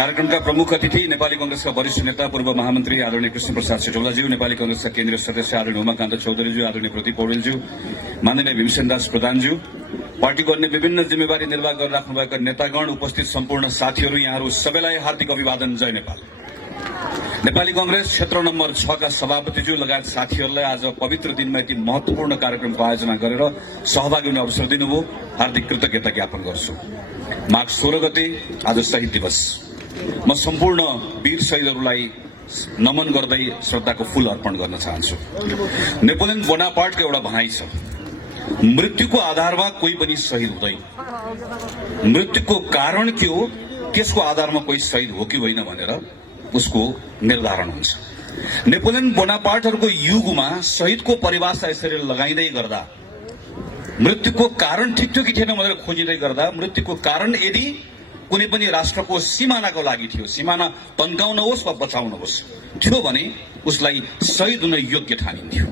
कार्यक्रमका प्रमुख अतिथि नेपाली कांग्रेसका वरिष्ठ नेता पूर्व महामन्त्री आदरणीय कृष्ण प्रसाद सिटौलाज्यू, नेपाली कांग्रेसका केन्द्रीय सदस्य आदरणीय उमाकान्त चौधरीज्यू, आदरणीय प्रदीप पौडेलज्यू, माननीय भीमसेन दास प्रधानज्यू, पार्टीको अन्य विभिन्न जिम्मेवारी निर्वाह गरिराख्नुभएका नेतागण, उपस्थित सम्पूर्ण साथीहरू, यहाँहरू सबैलाई हार्दिक अभिवादन। जय नेपाल। नेपाली कांग्रेस क्षेत्र नम्बर 6 का सभापतिज्यू लगायत साथीहरूलाई आज पवित्र दिनमा यति महत्वपूर्ण कार्यक्रमको आयोजना गरेर सहभागी हुने अवसर दिनुभयो, हार्दिक कृतज्ञता ज्ञापन गर्छु। माघ 16 गते आज शहीद दिवस। म सम्पूर्ण वीर शहीदहरूलाई नमन गर्दै श्रद्धाको फूल अर्पण गर्न चाहन्छु। नेपोलियन बोनापार्टको एउटा भनाइ छ, मृत्युको आधारमा कोही पनि शहीद हुँदैन, मृत्युको कारण के हो त्यसको आधारमा कोही शहीद हो कि होइन भनेर उसको निर्धारण हुन्छ। नेपोलियन बोनापार्टहरूको युगमा शहीदको परिभाषा यसरी लगाइँदै गर्दा मृत्युको कारण ठिक थियो कि थिएन भनेर खोजिँदै गर्दा मृत्युको कारण यदि कुनै पनि राष्ट्रको सिमानाको लागि थियो, सिमाना तन्काउन होस् वा बचाउन होस् थियो भने उसलाई शहीद हुन योग्य ठानिन्थ्यो।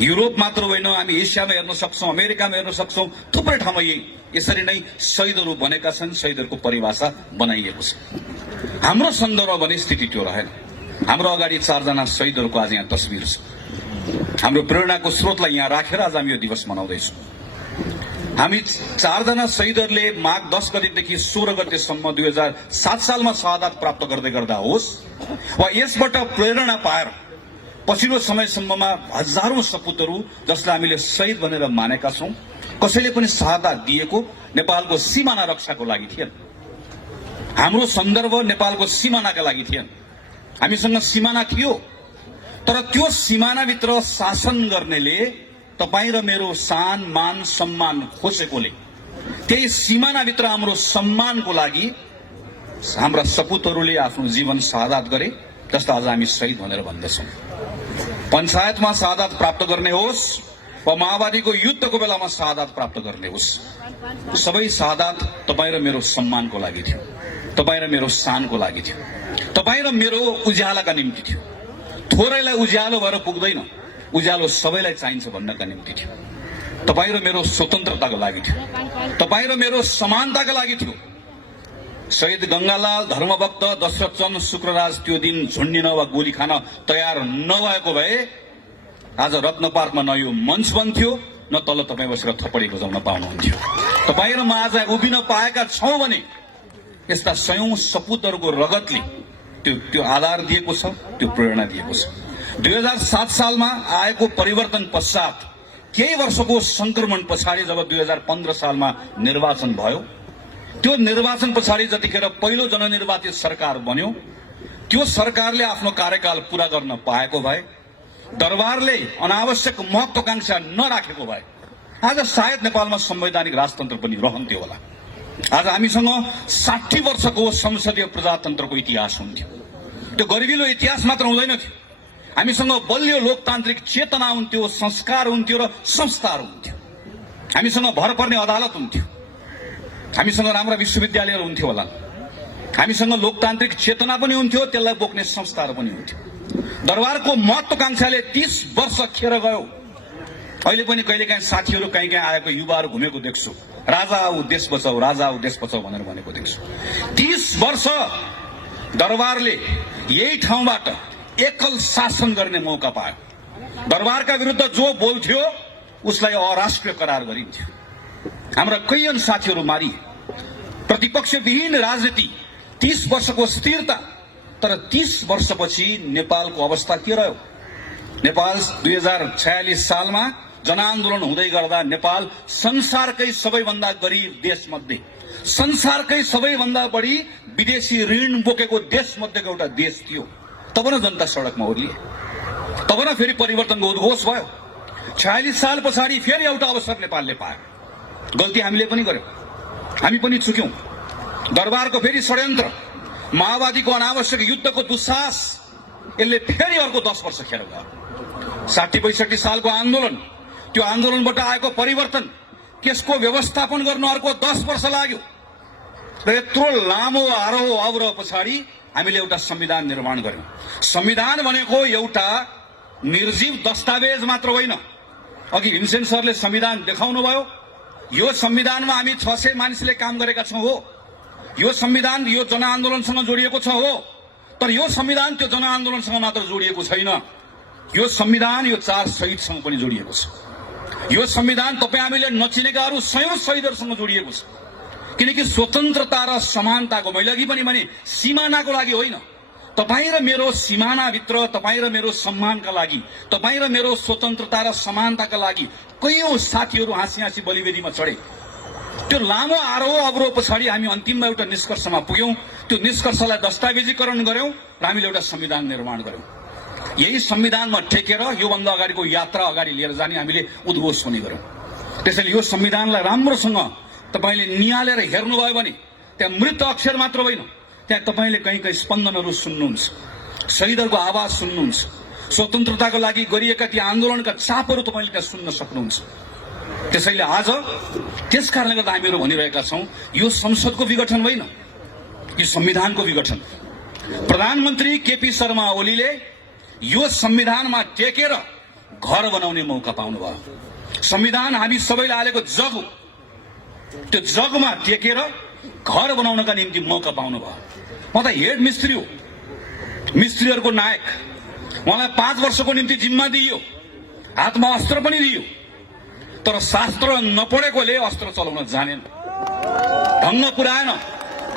युरोप मात्र होइन, हामी एसियामा हेर्न सक्छौं, अमेरिकामा हेर्न सक्छौं, थुप्रै ठाउँमा यसरी नै शहीदहरू बनेका छन्, शहीदहरूको परिभाषा बनाइएको छ। हाम्रो सन्दर्भ भने स्थिति त्यो रहेन। हाम्रो अगाडि 4 जना शहीदहरूको आज यहाँ तस्बिर छ। हाम्रो प्रेरणाको स्रोतलाई यहाँ राखेर आज हामी यो दिवस मनाउँदैछौँ। हामी 4 जना शहीदहरूले माघ 10 गतेदेखि 16 गतेसम्म 2007 सालमा शहादत प्राप्त गर्दै गर्दा होस् वा यसबाट प्रेरणा पाएर पछिल्लो समयसम्ममा हजारौं सपुतहरू जसलाई हामीले शहीद भनेर मानेका छौं, कसैले पनि शहादत दिएको नेपालको सीमाना रक्षाको लागि थिएन। हाम्रो सन्दर्भ नेपालको सीमानाका लागि थिएन। हामीसँग सीमाना थियो, तर त्यो सीमानाभित्र शासन गर्नेले तपाईं र मेरो सान मान सम्मान खोसेकोले त्यही सीमानाभित्र हाम्रो सम्मानको लागि हाम्रा सपुतहरूले आफ्नो जीवन शहादत गरे, जस्तो आज हामी शहीद भनेर भन्दछौं। पञ्चायतमा शहादत प्राप्त गर्ने होस् वा माओवादीको युद्धको बेलामा शहादत प्राप्त गर्ने होस्, सबै शहादत तपाईं र मेरो सम्मानको लागि थियो, तपाईं र मेरो शानको लागि थियो, तपाईं र मेरो उज्यालोका निम्ति थियो। थोरैलाई उज्यालो भएर पुग्दैन, उज्यालो सबैलाई चाहिन्छ भन्नका निम्ति थियो। तपाईं र मेरो स्वतन्त्रताको लागि थियो, तपाईं र मेरो समानताका लागि थियो। शहीद गंगालाल, धर्मभक्त दशरथ चन्द शुक्रराज त्यो दिन झुन्डिन वा गोली खान तयार नभएको भए आज रत्न पार्कमा न यो मञ्च बन्थ्यो, न तल तपाईँ बसेर थप्पडी बजाउन पाउनुहुन्थ्यो। तपाईँ र म आज उभिन पाएका छौं भने यस्ता सयौं सपुतहरूको रगतले त्यो आधार दिएको छ, त्यो प्रेरणा दिएको छ। 2007 सालमा आएको परिवर्तन पश्चात केही वर्षको संक्रमण पछाडि जब 2015 सालमा निर्वाचन भयो, त्यो निर्वाचन पछाडि जतिखेर पहिलो जननिर्वाचित सरकार बन्यो, त्यो सरकारले आफ्नो कार्यकाल पूरा गर्न पाएको भए, दरबारले अनावश्यक महत्वाकांक्षा नराखेको भए आज सायद नेपालमा संवैधानिक राजतन्त्र पनि रहन्थ्यो होला। आज हामीसँग 60 वर्षको संसदीय प्रजातन्त्रको इतिहास हुन्थ्यो। त्यो गरिबिलो इतिहास मात्र हुँदैन थियो, हामीसँग बलियो लोकतान्त्रिक चेतना हुन्थ्यो, संस्कार हुन्थ्यो र संस्थाहरू हुन्थ्यो। हामीसँग भर पर्ने अदालत हुन्थ्यो, हामीसँग राम्रा विश्वविद्यालयहरू हुन्थ्यो होला, हामीसँग लोकतान्त्रिक चेतना पनि हुन्थ्यो, त्यसलाई बोक्ने संस्थाहरू पनि हुन्थ्यो। दरबारको महत्वाकांक्षाले 30 वर्ष खेर गयो। अहिले पनि कहिलेकाहीँ साथीहरू कहीँ आएको युवाहरू घुमेको देख्छु, राजा आऊ देश बचाऊ, राजा आऊ देश बचाऊ भनेर भनेको देख्छु। 30 वर्ष दरबारले यही ठाउँबाट एकल शासन गर्ने मौका पायो। दरबारका विरुद्ध जो बोल्थ्यो उसलाई अराष्ट्रिय करार गरिन्थ्यो। हाम्रा कैयन साथीहरू मारिए। प्रतिपक्षविहीन राजनीति, 30 वर्षको स्थिरता, तर 30 वर्षपछि नेपालको अवस्था के रह्यो? नेपाल 2046 सालमा जनआन्दोलन हुँदै गर्दा नेपाल संसारकै सबैभन्दा गरिब देशमध्ये, संसारकै सबैभन्दा बढी विदेशी ऋण बोकेको देशमध्येको एउटा देश थियो। तब न जनता सडकमा ओर्लिए, तब न फेरि परिवर्तनको उद्घोष भयो। 46 साल पछाडि फेरि एउटा अवसर नेपालले पायो। गल्ती हामीले पनि गर्यौं, हामी पनि चुक्यौं। दरबारको फेरि षड्यन्त्र, माओवादीको अनावश्यक युद्धको दुस्साहस, यसले फेरि अर्को 10 वर्ष खेर गयो। 60-65 सालको आन्दोलन, त्यो आन्दोलनबाट आएको परिवर्तन, त्यसको व्यवस्थापन गर्न अर्को 10 वर्ष लाग्यो। र यत्रो लामो आरोह अवरोह पछाडि हामीले एउटा संविधान निर्माण गर्यौं। संविधान भनेको एउटा निर्जीव दस्तावेज मात्र होइन। अघि भीमसेन सरले संविधान देखाउनु भयो, यो संविधानमा हामी 600 मानिसले काम गरेका छौं हो। यो संविधान यो जनआन्दोलनसँग जोडिएको छ हो, तर यो संविधान त्यो जनआन्दोलनसँग मात्र जोडिएको छैन। यो संविधान यो 4 शहीदसँग पनि जोडिएको छ। यो संविधान तपाईँ हामीले नचिनेका अरू सयौं शहीदहरूसँग जोडिएको छ। किनकि स्वतन्त्रता र समानताको, मैले अघि पनि भने सिमानाको लागि होइन, तपाईँ र मेरो सिमानाभित्र, तपाईँ र मेरो सम्मानका लागि, तपाईँ र मेरो स्वतन्त्रता र समानताका लागि कयौं साथीहरू हाँसी हाँसी बलिवेदीमा चढे। त्यो लामो आरोह अवरोह पछाडि हामी अन्तिममा एउटा निष्कर्षमा पुग्यौं। त्यो निष्कर्षलाई दस्तावेजीकरण गर्यौं र हामीले एउटा संविधान निर्माण गर्यौं। यही संविधानमा टेकेर योभन्दा अगाडिको यात्रा अगाडि लिएर जाने हामीले उद्घोष पनि गर्यौं। त्यसैले यो संविधानलाई राम्रोसँग तपाईले निहालेर हेर्नुभयो भने त्यहाँ मृत अक्षर मात्र होइन, त्यहाँ तपाईले कहीँ कहीँ स्पन्दनहरू सुन्नुहुन्छ, शहीदहरूको आवाज सुन्नुहुन्छ, स्वतन्त्रताको लागि गरिएका ती आन्दोलनका चापहरू तपाईले त्यहाँ सुन्न सक्नुहुन्छ। त्यसैले आज त्यस कारणले गर्दा हामीहरू भनिरहेका छौं, यो संसदको विघटन होइन, यो संविधानको विघटन। प्रधानमन्त्री केपी शर्मा ओलीले यो संविधानमा टेकेर घर बनाउने मौका पाउनुभयो। संविधान हामी सबैले हालेको जग हो, त्यो जगमा टेकेर घर बनाउनका निम्ति मौका पाउनुभयो। म त हेड मिस्त्री हो, मिस्त्रीहरूको नायक। उहाँलाई 5 वर्षको निम्ति जिम्मा दिइयो, हातमा अस्त्र पनि दिइयो, तर शास्त्र नपढेकोले अस्त्र चलाउन जानेन, ढङ्ग पुर्याएन,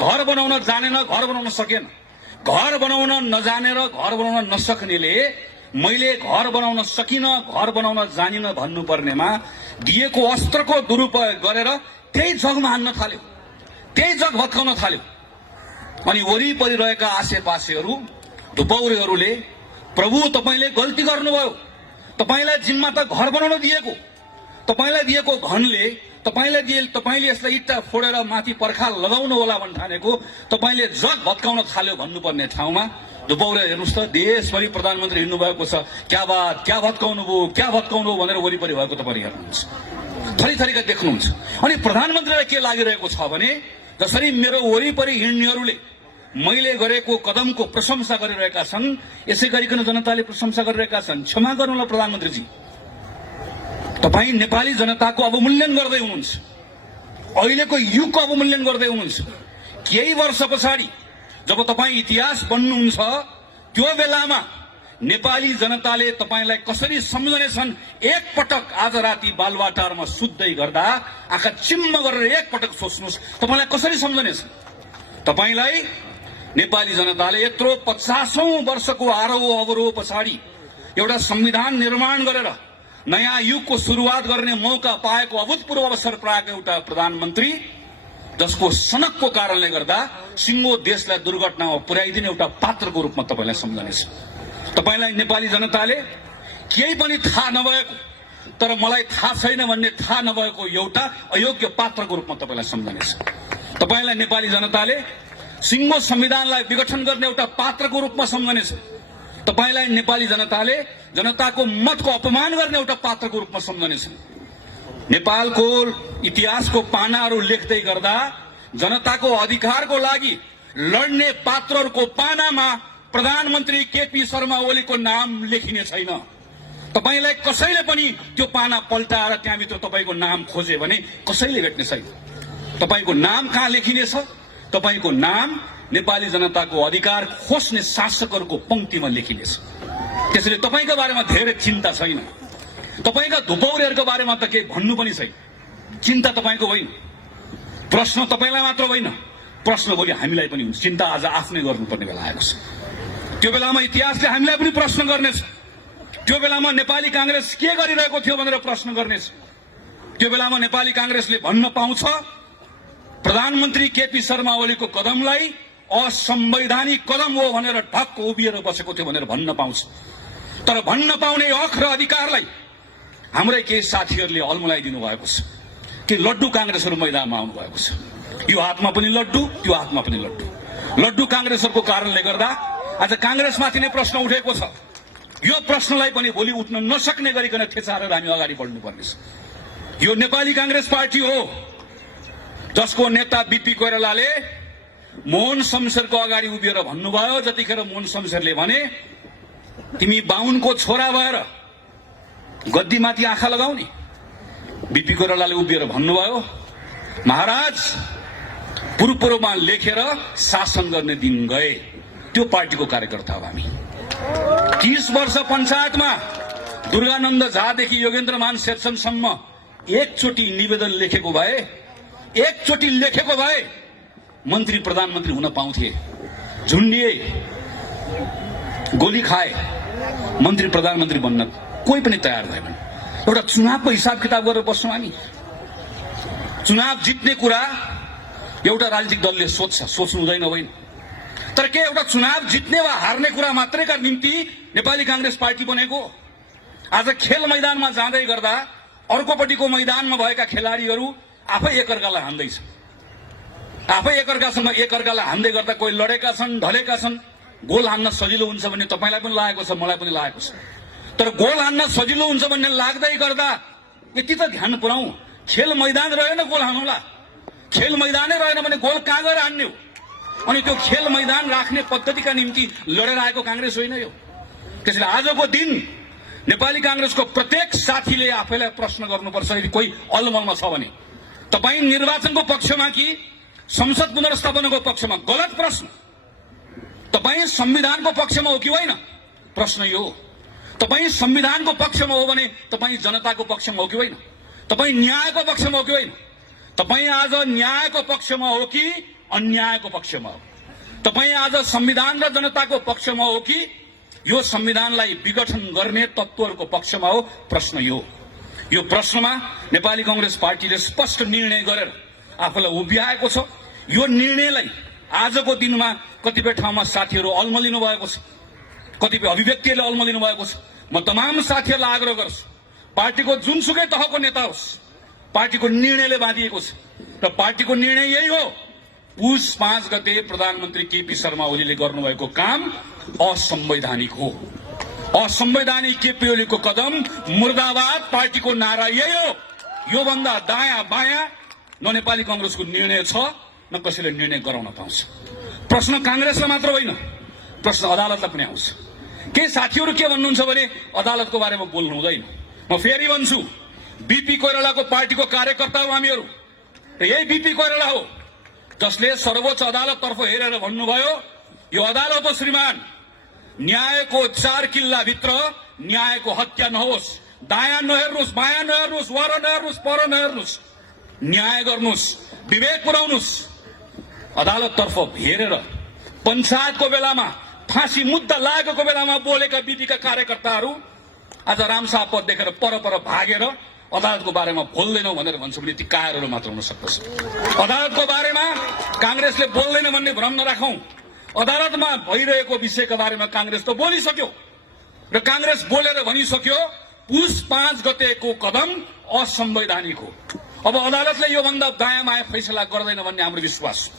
घर बनाउन जानेन, घर बनाउन सकेन। घर बनाउन नजानेर घर बनाउन नसक्नेले मैले घर बनाउन सकिन, घर बनाउन जानिन भन्नुपर्नेमा दिएको अस्त्रको दुरुपयोग गरेर त्यही जगमा हान्न थाल्यो, त्यही जग भत्काउन थाल्यो। अनि वरिपरि रहेका आसेपासेहरू, धुपौरेहरूले प्रभु तपाईले गल्ती गर्नुभयो, तपाईलाई जिम्मा त घर बनाउन दिएको, तपाईलाई दिएको घनले तपाईले यसलाई इट्टा फोडेर माथि पर्खाल लगाउनु होला भन्न ठानेको, तपाईले जग भत्काउन थाल्यो भन्नुपर्ने ठाउँमा धुपौरे हेर्नुस् त देशभरि प्रधानमन्त्री हिँड्नु भएको छ, क्या बात, क्या भत्काउनु भयो भनेर वरिपरि भएको तपाईले हेर्नुहुन्छ, थरीथरीका देख्नुहुन्छ। अनि प्रधानमन्त्रीलाई के लागिरहेको छ भने जसरी मेरो वरिपरि हिँड्नेहरूले मैले गरेको कदमको प्रशंसा गरिरहेका छन्, यसै गरिकन जनताले प्रशंसा गरिरहेका छन्। क्षमा गर्नुहोला प्रधानमन्त्रीजी, तपाईं नेपाली जनताको अवमूल्यन गर्दै हुनुहुन्छ, अहिलेको युगको अवमूल्यन गर्दै हुनुहुन्छ। केही वर्ष पछाडि जब तपाईं इतिहास बन्नुहुन्छ, त्यो बेलामा नेपाली जनताले तपाईलाई कसरी सम्झनेछन्, एक पटक आज राति बालवाटारमा सुत्दै गर्दा आँखा चिम्म गरेर एक पटक सोच्नुहोस्, तपाईलाई कसरी सम्झनेछ। तपाईलाई नेपाली जनताले यत्रो 50औं वर्षको आरोह अवरोह पछाडि एउटा संविधान निर्माण गरेर नयाँ युगको सुरुवात गर्ने मौका पाएको, अभूतपूर्व अवसर पाएको एउटा प्रधानमन्त्री जसको सनकको कारणले गर्दा सिङ्गो देशलाई दुर्घटनामा पुर्याइदिने एउटा पात्रको रूपमा तपाईलाई सम्झनेछ। तपाईलाई नेपाली जनताले केही पनि थाहा नभएको, तर मलाई थाहा छैन भन्ने थाहा नभएको एउटा अयोग्य पात्रको रूपमा तपाईलाई सम्झनेछ। तपाईलाई नेपाली जनताले सिङ्गो संविधानलाई विघटन गर्ने एउटा पात्रको रूपमा सम्झनेछ। तपाईलाई नेपाली जनताले जनताको मतको अपमान गर्ने एउटा पात्रको रूपमा सम्झनेछ। नेपालको इतिहासको पानाहरू लेख्दै गर्दा जनताको अधिकारको लागि लड्ने पात्रहरूको पानामा प्रधानमन्त्री केपी शर्मा ओलीको नाम लेखिने छैन। तपाईलाई कसैले पनि त्यो पाना पल्टाएर त्यहाँभित्र तपाईको नाम खोजे भने कसैले भेट्ने छैन। तपाईको नाम कहाँ लेखिनेछ? तपाईको नाम नेपाली जनताको अधिकार खोज्ने शासकहरूको पंक्तिमा लेखिनेछ। त्यसैले तपाईका बारेमा धेरै चिन्ता छैन, तपाईका धुपौरेहरूको बारेमा त केही भन्नु पनि छैन। चिन्ता तपाईको होइन, प्रश्न तपाईलाई मात्र होइन, प्रश्न भोलि हामीलाई पनि हुन्छ। चिन्ता आज आफ्नै गर्नुपर्ने बेला आएको छ। त्यो बेलामा इतिहासले हामीलाई पनि प्रश्न गर्नेछ। त्यो बेलामा नेपाली कांग्रेस के गरिरहेको थियो भनेर प्रश्न गर्नेछ। त्यो बेलामा नेपाली कांग्रेसले भन्न पाउँछ प्रधानमन्त्री केपी शर्मा ओलीको कदमलाई असंवैधानिक कदम हो भनेर ढक्क उभिएर बसेको थियो भनेर भन्न पाउँछ। तर भन्न पाउने हक र अधिकारलाई हाम्रै केही साथीहरूले अल्मलाइदिनु भएको छ कि लड्डु कांग्रेसहरू मैदानमा आउनु भएको छ। यो हातमा पनि लड्डु, त्यो हातमा पनि लड्डु। लड्डु कांग्रेसहरूको कारणले गर्दा आज कांग्रेसमाथि नै प्रश्न उठेको छ। यो प्रश्नलाई पनि भोलि उठ्न नसक्ने गरिकन थेचारेर हामी अगाडि बढ्नुपर्नेछ। यो नेपाली कांग्रेस पार्टी हो जसको नेता बीपी कोइरालाले मोहन शमशेरको अगाडि उभिएर भन्नुभयो, जतिखेर मोहन शमशेरले भने तिमी बाहुनको छोरा भएर गद्दीमाथि आँखा लगाउने, बीपी कोइरालाले उभिएर भन्नुभयो महाराज भूतपूर्वमा लेखेर शासन गर्ने दिन गए। त्यो पार्टीको कार्यकर्ता हो हामी। 30 वर्ष पञ्चायतमा दुर्गानन्द झादेखि योगेन्द्रमान शेरचनसम्म एकचोटि निवेदन लेखेको भए मन्त्री प्रधानमन्त्री हुन पाउँथे। झुन्डिए, गोली खाए, मन्त्री प्रधानमन्त्री बन्न कोही पनि तयार भएन। एउटा चुनावको हिसाब किताब गरेर बस्छौँ हामी। चुनाव जित्ने कुरा एउटा राजनीतिक दलले सोच्नु हुँदैन होइन। तर के एउटा चुनाव जित्ने वा हार्ने कुरा मात्रैका निम्ति नेपाली कांग्रेस पार्टी बनेको? आज खेल मैदानमा जाँदै गर्दा अर्कोपट्टिको मैदानमा भएका खेलाडीहरू आफै एकअर्कालाई हान्दैछ। आफै एकअर्कालाई हान्दै गर्दा कोही लडेका छन्, ढलेका छन्। गोल हान्न सजिलो हुन्छ भन्ने तपाईलाई पनि लागेको छ, मलाई पनि लागेको छ। तर गोल हान्न सजिलो हुन्छ भन्ने लाग्दै गर्दा यति त ध्यान पुर्याउँ, खेल मैदान रहेन गोल हान्नुला। खेल मैदानै रहेन भने गोल कहाँ गएर हान्ने हो? अनि त्यो खेल मैदान राख्ने पद्धतिका निम्ति लडेर आएको कांग्रेस होइन यो। त्यसैले आजको दिन नेपाली कांग्रेसको प्रत्येक साथीले आफैलाई प्रश्न गर्नुपर्छ, यदि कोही अलमलमा छ भने तपाई निर्वाचनको पक्षमा कि संसद पुनर्स्थापनाको पक्षमा? गलत प्रश्न। तपाई संविधानको पक्षमा हो कि होइन? प्रश्न यो। तपाई संविधानको पक्षमा हो भने तपाई जनताको पक्षमा हो कि होइन? तपाई न्यायको पक्षमा हो कि होइन? तपाई आज न्यायको पक्षमा हो कि अन्यायको पक्षमा हो? तपाई आज संविधान र जनताको पक्षमा हो कि यो संविधानलाई विघटन गर्ने तत्त्वहरूको पक्षमा हो? प्रश्न यो। यो प्रश्नमा नेपाली कांग्रेस पार्टीले स्पष्ट निर्णय गरेर आफूलाई उभ्याएको छ। यो निर्णयलाई आजको दिनमा कतिपय ठाउँमा साथीहरू अल्मलिनु भएको छ, कतिपय अभिव्यक्तिहरूले अल्मलिनु भएको छ। म तमाम साथीहरूलाई आग्रह गर्छु, पार्टीको जुनसुकै तहको नेता होस्, पार्टीको निर्णयले बाँधिएको छ र पार्टीको निर्णय यही हो। पुष 5 गते प्रधानमन्त्री केपी शर्मा ओलीले गर्नुभएको काम असंवैधानिक हो। असंवैधानिक केपी ओलीको कदम मुर्दाबाद पार्टीको नारा यही हो। यो भन्दा दायाँ बायाँ न नेपाली कांग्रेसको निर्णय छ, न कसैले निर्णय गराउन पाउँछ। प्रश्न कांग्रेसलाई मात्र होइन, प्रश्न अदालतलाई पनि आउँछ। केही साथीहरू के भन्नुहुन्छ भने अदालतको बारेमा बोल्नु हुँदैन। म फेरि भन्छु, बीपी कोइरालाको पार्टीको कार्यकर्ता हो हामीहरू र यही बीपी कोइराला हो जसले सर्वोच्च अदालततर्फ हेरेर भन्नुभयो, यो अदालत हो श्रीमान, न्यायको 4 किल्लाभित्र न्यायको हत्या नहोस्, दायाँ नहेर्नुहोस्, बायाँ नहेर्नुहोस्, वर नहेर्नुहोस्, पर नहेर्नुहोस्, न्याय गर्नुहोस्, विवेक पुर्याउनुहोस्। अदालततर्फ हेरेर पञ्चायतको बेलामा फाँसी मुद्दा लागेको बेलामा बोलेका बीपीका कार्यकर्ताहरू आज रामशाह पद देखेर पर भागेर अदालतको बारेमा बोल्दैनौ भनेर भन्छ भने ती कायरहरू मात्र हुन सक्दछ। अदालतको बारेमा कांग्रेसले बोल्दैन भन्ने भ्रम नराखौं। अदालतमा भइरहेको विषयको बारेमा कांग्रेस त बोलिसक्यो र कांग्रेस बोलेर भनिसक्यो पुष 5 गतेको कदम असंवैधानिक हो। अब अदालतले यो भन्दा दायाँ बायाँ फैसला गर्दैन भन्ने हाम्रो विश्वास।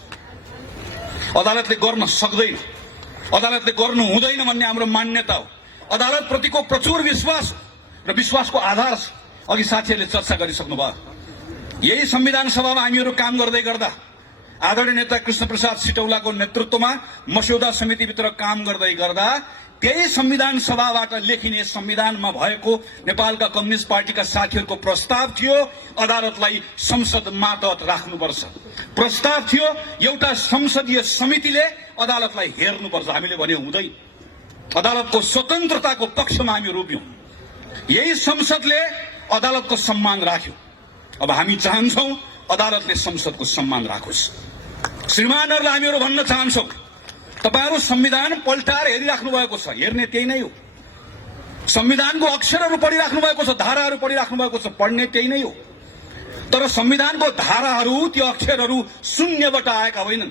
अदालतले गर्न सक्दैन, अदालतले गर्नु हुँदैन भन्ने हाम्रो मान्यता हो। अदालत प्रतिको प्रचुर विश्वास र विश्वासको आधार छ। अघि साथीहरूले चर्चा गरिसक्नु भयो। यही संविधान सभामा हामीहरू काम गर्दै गर्दा आदरणीय नेता कृष्णप्रसाद सिटौलाको नेतृत्वमा मस्यौदा समितिभित्र काम गर्दै गर्दा त्यही संविधान सभाबाट लेखिने संविधानमा भएको नेपालका कम्युनिस्ट पार्टीका साथीहरूको प्रस्ताव थियो अदालतलाई संसद मातहत राख्नुपर्छ। प्रस्ताव थियो एउटा संसदीय समितिले अदालतलाई हेर्नुपर्छ। हामीले भने हुँदैन। अदालतको स्वतन्त्रताको पक्षमा हामी रोप्यौं। यही संसदले अदालतको सम्मान राख्यो। अब हामी चाहन्छौं अदालतले संसदको सम्मान राखोस्। श्रीमानहरूलाई हामीहरू भन्न चाहन्छौं, तपाईहरू संविधान पल्टाएर हेरिराख्नु भएको छ, हेर्ने त्यही नै हो। संविधानको अक्षरहरू पढिराख्नु भएको छ, धाराहरू पढिराख्नु भएको छ, पढ्ने त्यही नै हो। तर संविधानको धाराहरू, त्यो अक्षरहरू शून्यबाट आएका होइनन्।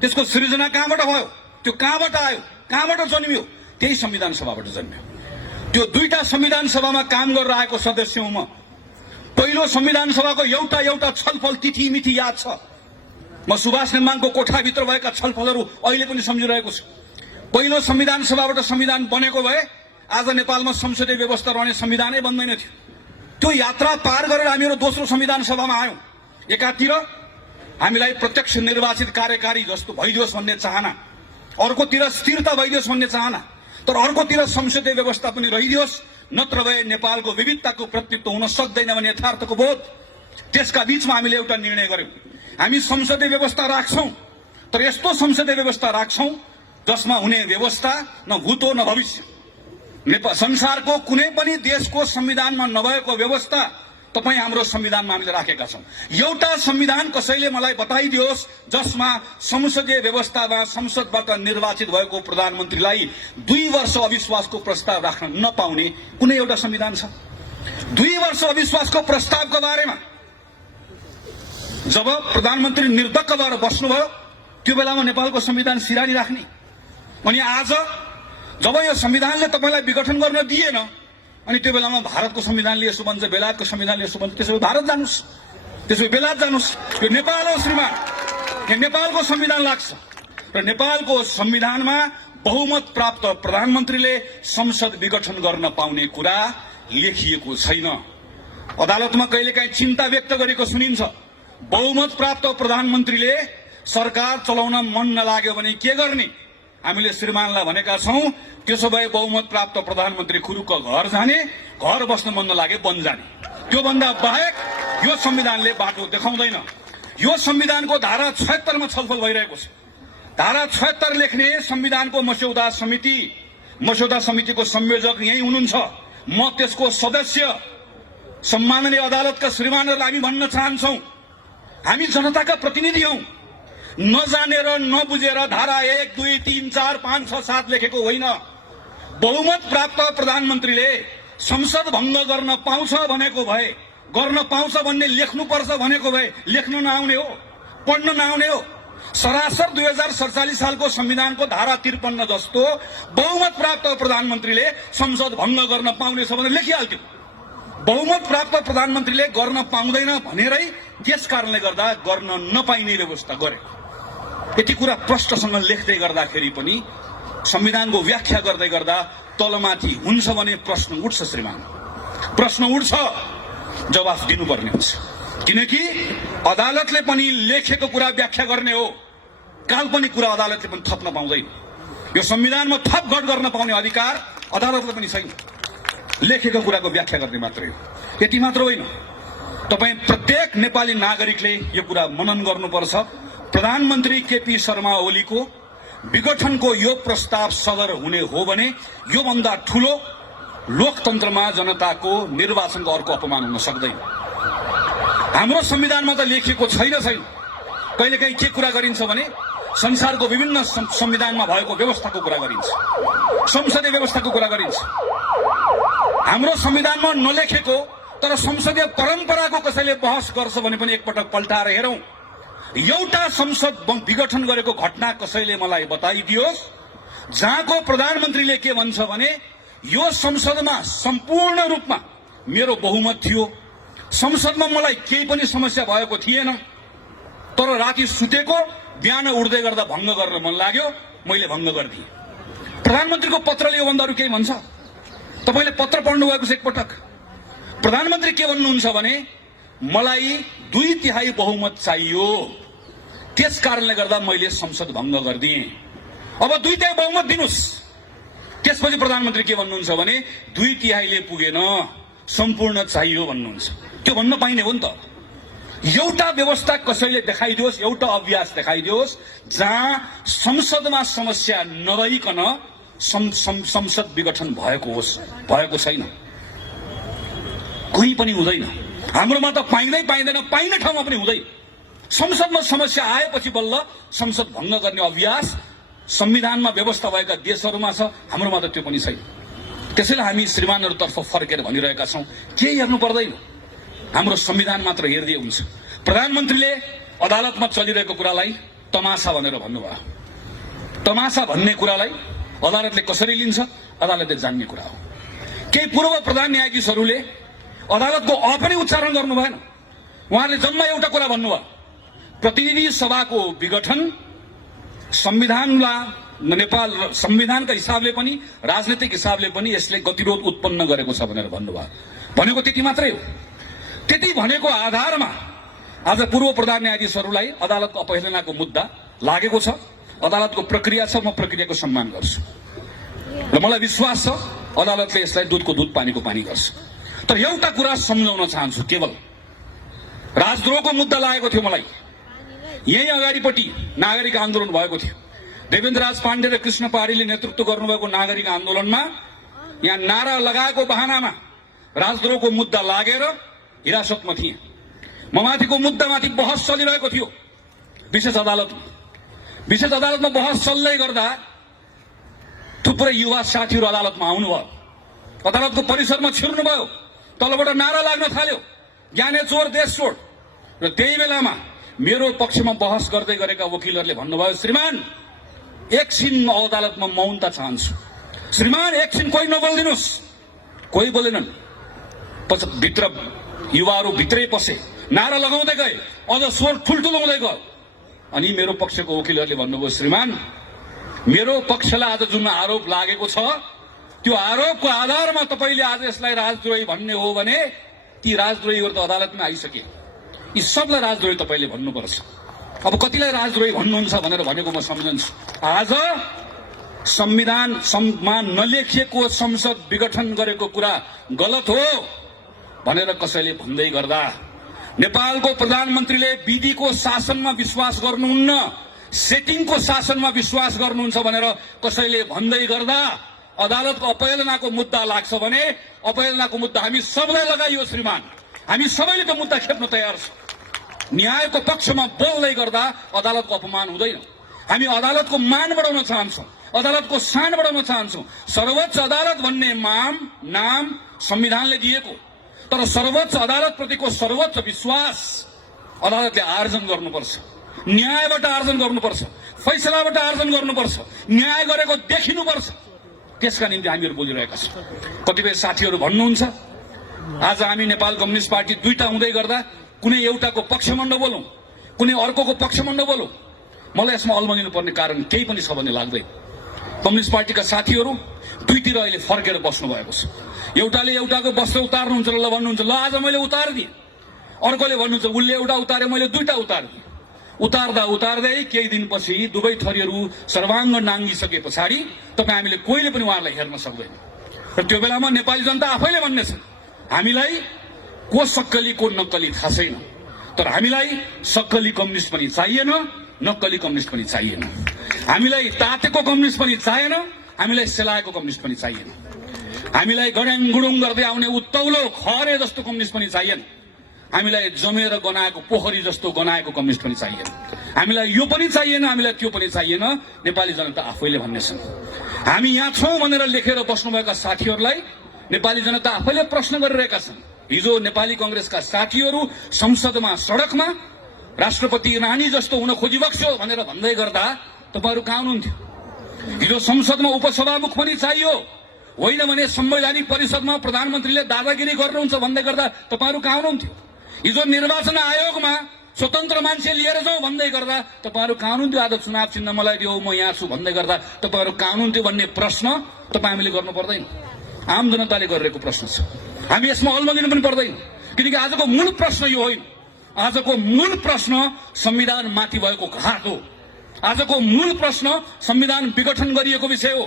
त्यसको सृजना कहाँबाट भयो? त्यो कहाँबाट आयो? कहाँबाट जन्मियो? त्यही संविधान सभाबाट जन्मियो। त्यो दुईटा संविधान सभामा काम गरेर आएको सदस्य हुँ म। पहिलो संविधान सभाको एउटा छलफल तिथि मिथि याद छ। म सुभाष निर्माणको कोठाभित्र भएका छलफलहरू अहिले पनि सम्झिरहेको छु। पहिलो संविधान सभाबाट संविधान बनेको भए आज नेपालमा संसदीय व्यवस्था रहने संविधानै बन्दैन थियो। त्यो यात्रा पार गरेर हामीहरू दोस्रो संविधान सभामा आयौं। एकातिर हामीलाई प्रत्यक्ष निर्वाचित कार्यकारी जस्तो भइदियोस् भन्ने चाहना, अर्कोतिर स्थिरता भइदियोस् भन्ने चाहना, तर अर्कोतिर संसदीय व्यवस्था पनि रहिदियोस्, नत्र भए नेपालको विविधताको प्रतिनिधित्व हुन सक्दैन भन्ने यथार्थको बोध। त्यसका बीचमा हामीले एउटा निर्णय गर्यौं। हामी संसदीय व्यवस्था राख्छौं, तर यस्तो संसदीय व्यवस्था राख्छौं जसमा हुने व्यवस्था न भूतो न भविष्य, संसारको कुनै पनि देशको संविधानमा नभएको व्यवस्था तपाई हाम्रो संविधानमा हामीले राखेका छौं। एउटा संविधान कसैले मलाई बताइदियोस् जसमा संसदीय व्यवस्थामा संसदबाट निर्वाचित भएको प्रधानमन्त्रीलाई 2 वर्ष अविश्वासको प्रस्ताव राख्न नपाउने कुनै एउटा संविधान छ? 2 वर्ष अविश्वासको प्रस्तावको बारेमा जब प्रधानमन्त्री निर्धक्क भएर बस्नुभयो त्यो बेलामा नेपालको संविधान सिरानी राख्ने, अनि आज जब यो संविधानले तपाईलाई विघटन गर्न दिएन अनि त्यो बेलामा भारतको संविधानले यसो भन्छ, बेलायतको संविधानले यसो भन्छ, त्यसो भारत जानुस्, त्यसो बेलायत जानुस्। यो नेपाल हो श्रीमान, यो नेपालको संविधान लाग्छ र नेपालको संविधानमा बहुमत प्राप्त प्रधानमन्त्रीले संसद विघटन गर्न पाउने कुरा लेखिएको छैन। अदालतमा कहिलेकाहीँ चिन्ता व्यक्त गरेको सुनिन्छ, बहुमत प्राप्त प्रधानमन्त्रीले सरकार चलाउन मन नलाग्यो भने के गर्ने? हामीले श्रीमानलाई भनेका छौं त्यसो भए बहुमत प्राप्त प्रधानमन्त्री खुरुक्क घर जाने, घर बस्न मन नलागे वन जाने। त्यो भन्दा बाहेक यो संविधानले बाटो देखाउँदैन। यो संविधानको धारा 76 मा छलफल भइरहेको छ। धारा 76 लेख्ने संविधानको मस्यौदा समितिको संयोजक यही हुनुहुन्छ, म त्यसको सदस्य। सम्माननीय अदालतका श्रीमानहरूलाई हामी भन्न चाहन्छौं, हामी जनताका प्रतिनिधि हौं। नजानेर नबुझेर धारा 1, 2, 3, 4, 5, 6, 7 लेखेको होइन। बहुमत प्राप्त प्रधानमन्त्रीले संसद भङ्ग गर्न पाउँछ भनेको भए, गर्न पाउँछ भन्ने लेख्नुपर्छ भनेको भए लेख्न नआउने हो, पढ्न नआउने हो। सरासर 2047 सालको संविधानको धारा 53 जस्तो बहुमत प्राप्त प्रधानमन्त्रीले संसद भङ्ग गर्न पाउने छ भनेर लेखिहाल्थ्यो। बहुमत प्राप्त प्रधानमन्त्रीले गर्न पाउँदैन भनेरै त्यस कारणले गर्दा गर्न नपाइने व्यवस्था गरे। यति कुरा प्रष्टसँग लेख्दै गर्दाखेरि पनि संविधानको व्याख्या गर्दै गर्दा तलमाथि हुन्छ भने प्रश्न उठ्छ श्रीमान, प्रश्न उठ्छ, जवाफ दिनुपर्ने हुन्छ। किनकि अदालतले पनि लेखेको कुरा व्याख्या गर्ने हो, काल्पनिक कुरा अदालतले पनि थप्न पाउँदैन। यो संविधानमा थपघट गर्न पाउने अधिकार अदालतले पनि छैन, लेखेको कुराको व्याख्या गर्ने मात्रै हो। यति मात्र होइन, तपाई प्रत्येक नेपाली नागरिकले यो कुरा मनन गर्नुपर्छ। प्रधानमन्त्री केपी शर्मा ओलीको विघटनको यो प्रस्ताव सदर हुने हो भने यो भन्दा ठूलो लोकतन्त्रमा जनताको निर्वाचनको अर्को अपमान हुन सक्दैन। हाम्रो संविधानमा त लेखिएको छैन। कहिलेकाहीँ के कुरा गरिन्छ भने संसारको विभिन्न संविधानमा भएको व्यवस्थाको कुरा गरिन्छ, संसदीय व्यवस्थाको कुरा गरिन्छ। हाम्रो संविधानमा नलेखेको तर संसदीय परम्पराको कसैले बहस गर्छ भने पनि एकपटक पल्टाएर हेरौं। एउटा संसद विघटन गरेको घटना कसैले मलाई बताइदियोस् जहाँको प्रधानमन्त्रीले के भन्छ भने यो संसदमा सम्पूर्ण रूपमा मेरो बहुमत थियो, संसदमा मलाई केही पनि समस्या भएको थिएन, तर राति सुतेको बिहान उठ्दै गर्दा भङ्ग गर्न मन लाग्यो, मैले भङ्ग गरिदिएँ। प्रधानमन्त्रीको पत्रले योभन्दा अरू केही भन्छ? तपाईले पत्र पढ्नु भएको छ एकपटक? प्रधानमन्त्री के भन्नुहुन्छ भने मलाई 2/3 बहुमत चाहियो, त्यस कारणले गर्दा मैले संसद भङ्ग गरिदिएँ। अब 2/3 बहुमत दिनुस्। त्यसपछि प्रधानमन्त्री के भन्नुहुन्छ भने 2/3 पुगेन, सम्पूर्ण चाहियो भन्नुहुन्छ। त्यो भन्न पाइने हो नि त। एउटा व्यवस्था कसैले देखाइदियोस्, एउटा अभ्यास देखाइदियोस् जहाँ संसदमा समस्या नरहिकन संसद विघटन भएको होस्। भएको छैन, कोही पनि हुँदैन। हाम्रोमा त पाइँदैन, पाइने ठाउँमा पनि हुँदैन। संसदमा समस्या आएपछि बल्ल संसद भङ्ग गर्ने अभ्यास संविधानमा व्यवस्था भएका देशहरूमा छ, हाम्रोमा त त्यो पनि छैन। त्यसैले हामी श्रीमानहरूतर्फ फर्केर भनिरहेका छौं, केही हेर्नु पर्दैन, हाम्रो संविधान मात्र हेर्दै हुन्छ। प्रधानमन्त्रीले अदालतमा चलिरहेको कुरालाई तमासा भनेर भन्नुभयो। तमासा भन्ने कुरालाई अदालतले कसरी लिन्छ अदालतले जान्ने कुरा हो। केही पूर्व प्रधान न्यायाधीशहरूले अदालतको अ पनि उच्चारण गर्नु भएन। उहाँले जम्मा एउटा कुरा भन्नुभयो, प्रतिनिधि सभाको विघटन नेपाल संविधानका हिसाबले पनि राजनीतिक हिसाबले पनि यसले गतिरोध उत्पन्न गरेको छ भनेर भन्नुभयो। भनेको त्यति मात्रै हो। त्यति भनेको आधारमा आज पूर्व प्रधान न्यायाधीशहरूलाई अदालतको अपहेलनाको मुद्दा लागेको छ। अदालतको प्रक्रिया छ, म प्रक्रियाको सम्मान गर्छु र मलाई विश्वास छ अदालतले यसलाई दूधको दूध पानीको पानी गर्छ। तर एउटा कुरा सम्झाउन चाहन्छु, केवल राजद्रोहको मुद्दा लागेको थियो मलाई। यही अगाडिपट्टि नागरिक आन्दोलन भएको थियो। देवेन्द्रराज पाण्डे र कृष्ण पहाडीले नेतृत्व गर्नुभएको नागरिक आन्दोलनमा यहाँ नारा लगाएको बहानामा राजद्रोहको मुद्दा लागेर हिरासतमा थिए। म माथिको मुद्दामाथि बहस चलिरहेको थियो विशेष अदालतमा। विशेष अदालतमा बहस चल्दै गर्दा थुप्रै युवा साथीहरू अदालतमा आउनुभयो। अदालतको परिसरमा छिर्नुभयो। तलबाट नारा लाग्न थाल्यो, ज्ञाने चोर देश छोड। र त्यही बेलामा मेरो पक्षमा बहस गर्दै गरेका वकिलहरूले भन्नुभयो, श्रीमान एकछिन म अदालतमा मौनता चाहन्छु। श्रीमान एकछिन कोही नबोलिदिनुहोस्। कोही बोलेनन्। भित्र युवाहरू भित्रै पसे, नारा लगाउँदै गए, अझ स्वर ठुल्ठुलो हुँदै गयो। अनि मेरो पक्षको वकिलहरूले भन्नुभयो, श्रीमान मेरो पक्षलाई आज जुन आरोप लागेको छ त्यो आरोपको आधारमा तपाईले आज यसलाई राजद्रोही भन्ने हो भने ती राजद्रोहीहरू त अदालतमा आइसके। यी सबलाई राजद्रोही तपाईले भन्नुपर्छ। अब कतिलाई राजद्रोही भन्नुहुन्छ भनेर भनेको म सम्झन्छु। आज संविधानमा नलेखिएको संसद विघटन गरेको कुरा गलत हो भनेर कसैले भन्दै गर्दा, नेपालको प्रधानमन्त्रीले विधिको शासनमा विश्वास गर्नुहुन्न, सेटिङको शासनमा विश्वास गर्नुहुन्छ भनेर कसैले भन्दै गर्दा अदालतको अपहेलनाको मुद्दा लाग्छ भने अपहेलनाको मुद्दा हामी सबैलाई लगाइयो श्रीमान। हामी सबैले त मुद्दा खेप्न तयार छौँ। न्यायको पक्षमा बोल्दै गर्दा अदालतको अपमान हुँदैन। हामी अदालतको मान बढाउन चाहन्छौँ, अदालतको शान बढाउन चाहन्छौँ। सर्वोच्च अदालत भन्ने नाम संविधानले दिएको, तर सर्वोच्च अदालतप्रतिको सर्वोच्च विश्वास अदालतले आर्जन गर्नुपर्छ। न्यायबाट आर्जन गर्नुपर्छ, फैसलाबाट आर्जन गर्नुपर्छ, न्याय गरेको देखिनुपर्छ। त्यसका निम्ति हामीहरू बोलिरहेका छौँ। कतिपय साथीहरू भन्नुहुन्छ आज हामी नेपाल कम्युनिस्ट पार्टी दुईटा हुँदै गर्दा कुनै एउटाको पक्षमा नबोलौँ, कुनै अर्कोको पक्षमा नबोलौँ। मलाई यसमा अल्मलिनु पर्ने कारण केही पनि छ भन्ने लाग्दैन। कम्युनिस्ट पार्टीका साथीहरू दुईतिर अहिले फर्केर बस्नु भएको छ। एउटाले एउटाको वस्त्र उतार्नुहुन्छ र ल भन्नुहुन्छ, ल आज मैले उतारिदिएँ। अर्कोले भन्नुहुन्छ उसले एउटा उतार्यो मैले दुईटा उतारिदिएँ। उतार्दा उतार्दै केही दिनपछि दुवै थरीहरू सर्वाङ्ग नाङ्गिसके पछाडि तपाईँ हामीले कोहीले पनि उहाँहरूलाई हेर्न सक्दैन। र त्यो बेलामा नेपाली जनता आफैले भन्नेछ, हामीलाई को सक्कली को नक्कली थाहा छैन, तर हामीलाई सक्कली कम्युनिस्ट पनि चाहिएन, नक्कली कम्युनिस्ट पनि चाहिएन। हामीलाई तातेको कम्युनिस्ट पनि चाहिएन, हामीलाई सेलाएको कम्युनिस्ट पनि चाहिएन। हामीलाई गड्याङ गुडुङ गर्दै आउने उत्तौलो खरे जस्तो कम्युनिस्ट पनि चाहिएन। हामीलाई जमेर गनाएको पोखरी जस्तो गनाएको कम्युनिस्ट पनि चाहिएन। हामीलाई यो पनि चाहिएन, हामीलाई त्यो पनि चाहिएन। नेपाली जनता आफैले भन्नेछन्। हामी यहाँ छौँ भनेर लेखेर बस्नुभएका साथीहरूलाई नेपाली जनता आफैले प्रश्न गरिरहेका छन्। हिजो नेपाली कंग्रेसका साथीहरू संसदमा सडकमा राष्ट्रपति रानी जस्तो हुन खोजिबक्स्यो भनेर भन्दै गर्दा तपाईहरू कहाँ हुनुहुन्थ्यो? हिजो संसदमा उपसभामुख पनि चाहियो, होइन भने संवैधानिक परिषदमा प्रधानमन्त्रीले दादागिरी गर्नुहुन्छ भन्दै गर्दा तपाईहरू कहाँ हुनुहुन्थ्यो? हिजो निर्वाचन आयोगमा स्वतन्त्र मान्छे लिएर जाउँ भन्दै गर्दा तपाईहरू कहाँ हुनुहुन्थ्यो? आज चुनाव चिन्ह मलाई दियो, म यहाँ छु भन्दै गर्दा तपाईहरू कहाँ हुनुहुन्थ्यो भन्ने प्रश्न तपाईँ हामीले गर्नु पर्दैन। आम जनताले गरिरहेको प्रश्न छ। हामी यसमा अल्मलिनु पनि पर्दैन, किनकि आजको मूल प्रश्न यो होइन। आजको मूल प्रश्न संविधान माथि भएको घात हो। आजको मूल प्रश्न संविधान विघटन गरिएको विषय हो।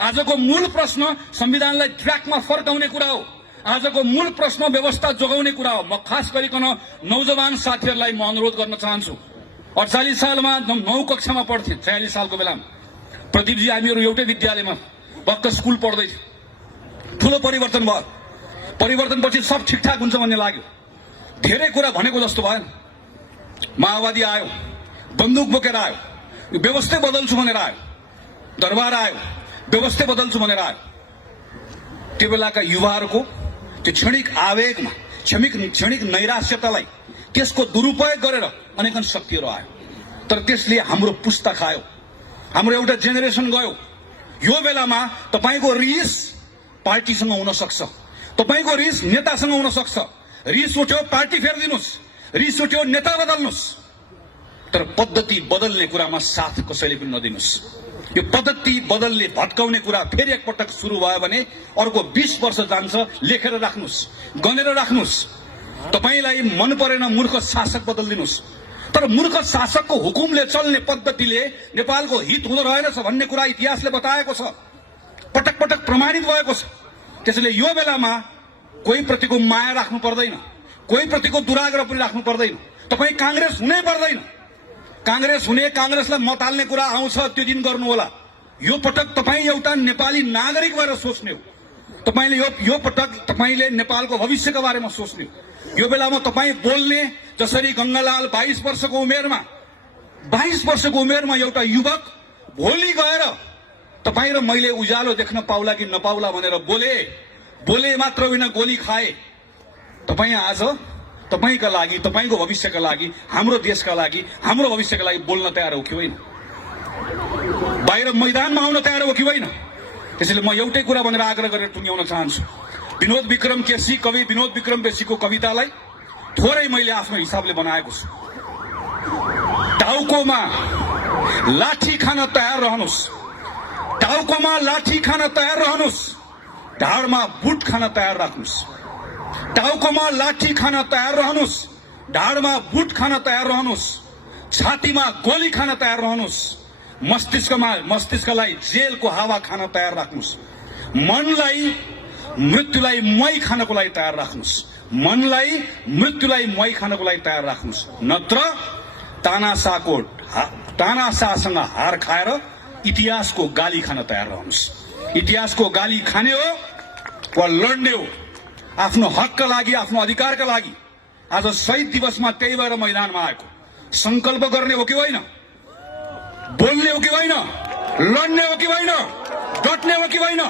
आजको मूल प्रश्न संविधानलाई ट्र्याकमा फर्काउने कुरा हो। आजको मूल प्रश्न व्यवस्था जोगाउने कुरा हो। म खास गरिकन नौजवान साथीहरूलाई म अनुरोध गर्न चाहन्छु। 48 सालमा 9 कक्षामा पढ्थे, 46 सालको बेलामा प्रदीपजी हामीहरू एउटै विद्यालयमा भक्क स्कुल पढ्दै थियौँ। ठुलो परिवर्तन भयो। परिवर्तनपछि सब ठिकठाक हुन्छ भन्ने लाग्यो। धेरै कुरा भनेको जस्तो भएन। माओवादी आयो, बन्दुक बोकेर आयो, व्यवस्था बदल्छु भनेर आयो, दरबार आयो, व्यवस्था बदल्छु भनेर आयो। त्यो बेलाका युवाहरूको त्यो क्षणिक आवेगमा, क्षणिक नैराश्यतालाई त्यसको दुरुपयोग गरेर अनेकन शक्तिहरू आयो। तर त्यसले हाम्रो पुस्ता खायो, हाम्रो एउटा जेनेरेसन गयो। यो बेलामा तपाईको रिस पार्टीसँग हुन सक्छ, तपाईको रिस नेतासँग हुन सक्छ। रिस उठ्यो पार्टी फेर्दिनुस्, रिस उठ्यो नेता बदल्नुस्, तर पद्धति बदल्ने कुरामा साथ कसैले पनि नदिनुस्। यो पद्धति बदल्ने भत्काउने कुरा फेरि एकपटक सुरु भयो भने अर्को 20 वर्ष जान्छ। लेखेर राख्नुस्, गनेर राख्नुस्। तपाईलाई मन परेन मूर्ख शासक बदल्दिनुस्, तर मूर्ख शासकको हुकुमले चल्ने पद्धतिले नेपालको हित हुँदो रहेनछ भन्ने कुरा इतिहासले बताएको छ, पटक पटक प्रमाणित भएको छ। त्यसैले यो बेलामा कोही प्रतिको माया राख्नु पर्दैन, कोही प्रतिको दुराग्रह पनि राख्नु पर्दैन। तपाई कांग्रेस हुनै पर्दैन, कांग्रेस हुने, कांग्रेसलाई मत हाल्ने कुरा आउँछ त्यो दिन गर्नु होला। यो पटक तपाईँ एउटा नेपाली नागरिक भएर सोच्ने हो। तपाईले यो पटक तपाईले नेपालको भविष्यको बारेमा सोच्ने हो। यो बेलामा तपाईँ बोल्ने जसरी गंगालाल 22 वर्षको उमेरमा एउटा युवक भोलि गएर तपाईँ र मैले उज्यालो देख्न पाउला कि नपाउला भनेर बोले मात्र होइन, गोली खाए। तपाईँ आज तपाईका लागि, तपाईको भविष्यका लागि, हाम्रो देशका लागि, हाम्रो भविष्यका लागि बोल्न तयार हो कि होइन? बाहिर मैदानमा आउन तयार हो कि होइन? त्यसैले म एउटै कुरा भनेर आग्रह गरेर टुङ्ग्याउन चाहन्छु। विनोद विक्रम केसी, कवि विनोद विक्रम केसीको कवितालाई थोरै मैले आफ्नो हिसाबले बनाएको छु। टाउकोमा लाठी खान तयार रहनुस्, टाउकोमा लाठी खान तयार रहनुस्, ढाडमा बुट खान तयार राख्नुस्। टाउकोमा लाठी खान तयार रहनुस्, ढाडमा बुट खान तयार रहनुस्, छातीमा गोली खान तयार रहनुस्, मस्तिष्कलाई जेलको हावा खान तयार राख्नुस्, मनलाई मृत्युलाई मही खानको लागि तयार राख्नुस्, मनलाई मृत्युलाई मही खानको लागि तयार राख्नुस्। नत्र तानाशाहसँग हार खाएर इतिहासको गाली खान तयार रहनुस्। इतिहासको गाली खाने हो वा लड्ने हो आफ्नो हकका लागि, आफ्नो अधिकारका लागि। आज शहीद दिवसमा त्यही भएर मैदानमा आएको। संकल्प गर्ने हो कि होइन? बोल्ने हो कि होइन? लड्ने हो कि होइन? डट्ने हो कि होइन?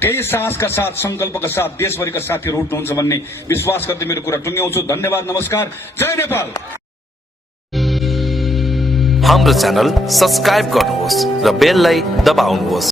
त्यही साहसका साथ, संकल्पका साथ देशभरिका साथीहरू उठ्नुहुन्छ भन्ने विश्वास गर्दै मेरो कुरा टुङ्ग्याउँछु। धन्यवाद, नमस्कार, जय नेपाल। हाम्रो च्यानल सब्स्क्राइब गर्नुहोस् र बेललाई दबाउनुहोस्।